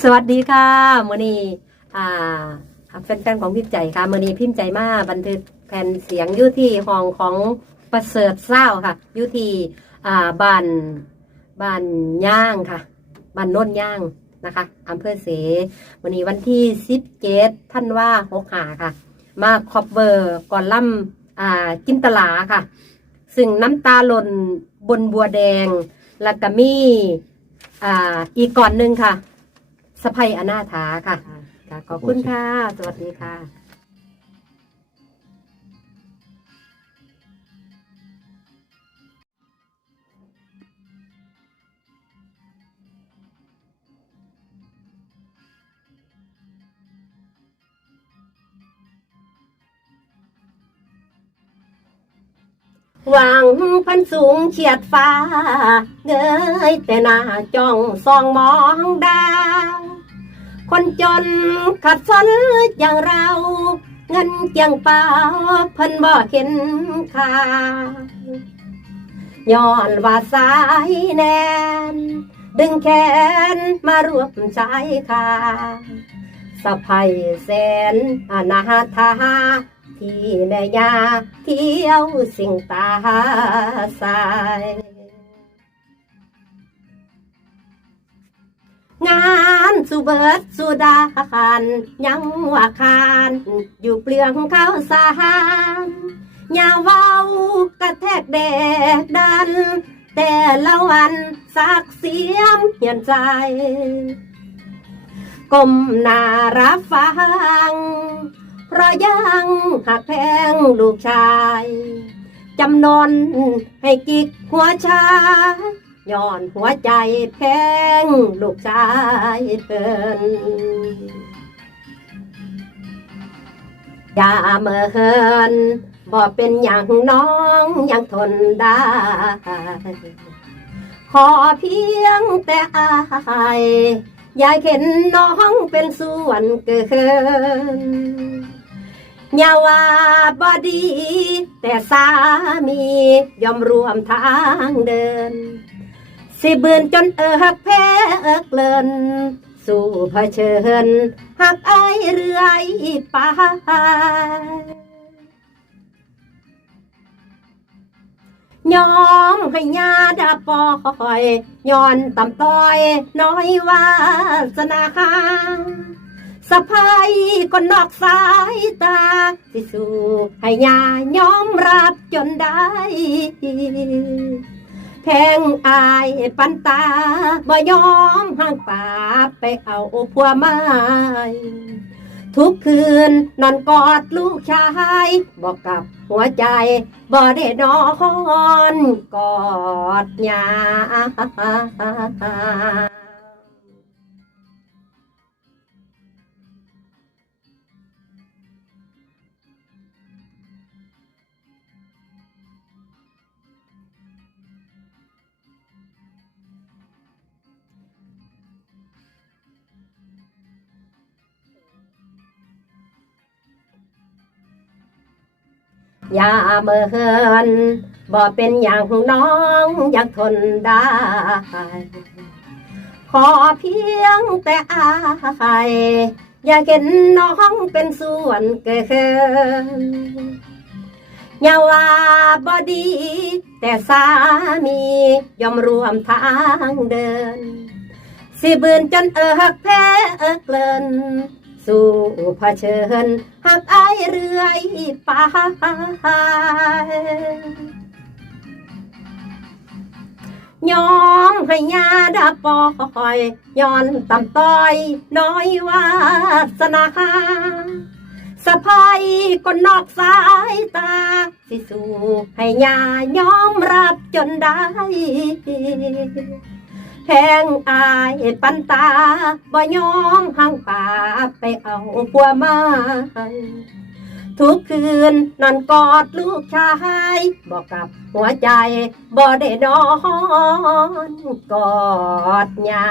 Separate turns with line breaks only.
สวัสดีค่ะมือนีอ่าแฟนๆของพิมพ์ใจค่ะมือนีพิมพ์ใจมาบันทึกแผ่นเสียงยู่ที่ห้องของประเสริฐเศร้าค่ะยู่ที่อ่าบ้านบ้านย่างค่ะบ้านโน้นย่างนะคะอำเภอเสวันนี้วันที่สิบเจ็ดท่านว่าหกหาค่ะ มาคอบเบอร์ก่อนล่ำอ่าจินตลาค่ะ ซึ่งน้ำตาหล่นบนบัวแดงล้วก็มี อ่าอีกก่อนหนึ่งค่ะสะพายอนาถาค่ะค่ะ ขอบคุณค่ะ สวัสดีค่ะหวังพันสูงเฉียดฟ้า เยแต่หน้าจ้องส่องมองดาวคนจนขัดสนอย่างเรา เงินเจียงเปล่าเพิ่นบ่เห็นค่าย้อนว่าสายแนน ดึงแขนมารวมใจค่ะสะพายแสนอนาถาที่แม่ยาเที่ยวสิ่งตาสาย งานสุเบิดสุดาคันยังว่าคานอยู่เปลืองข้าวสารอย่าเว้ากระแทกแดกดัน แต่ละวันสักเสียมเหียนใจก้มหน้ารับฟัง เพราะยังหักแพงลูกชาย จำนนให้กิกหัวชาย ย้อนหัวใจแพงลูกชายเพิ่นอย่าเมื่อเฮินบ่เป็นอย่างน้องยังทนได้ ขอเพียงแต่อายอย่าเข็นน้องเป็นส่วนเกินอย่าว่าบอดี แต่สามียอมรวมทางเดิน สิบืนจนเอิกแพ้เอิกเลินสู่เผชิญหักไอเรื่อยไปยอมให้ญาดาปอยย้อนต่ำต้อย น้อยวาสนาสะพายคนนอกสายตา สิสู่ให้ญายอมรับจนได้ แพงอายปันตาบ่ยอมห่างป่าไปเอาผัวไม้ทุกคืนนอนกอดลูกชาย บอกกับหัวใจ บ่ได้นอนกอดยา อย่าเมื่อเฮินบ่เป็นอย่างน้องอยากทนได้ ขอเพียงแต่อายอย่าเห็นน้องเป็นส่วนเกินอย่าว่าบอดี แต่สามียอมรวมทางเดิน สิบืนจนเอิกแพ้เอิกเลิน สู่เผชิญหักไอายเรื่อยไปยอมให้ญาดาปอยย้อนต่ำต้อย น้อยวาสนาสะพายคนนอกสายตา สิสู่ให้ญายอมรับจนได้ แพงอายปันตาบ่ยอมห่างป่าไปเอาผัวมาทุกคืนนอนกอดลูกชายบอกกับหัวใจบ่ได้นอนกอดยา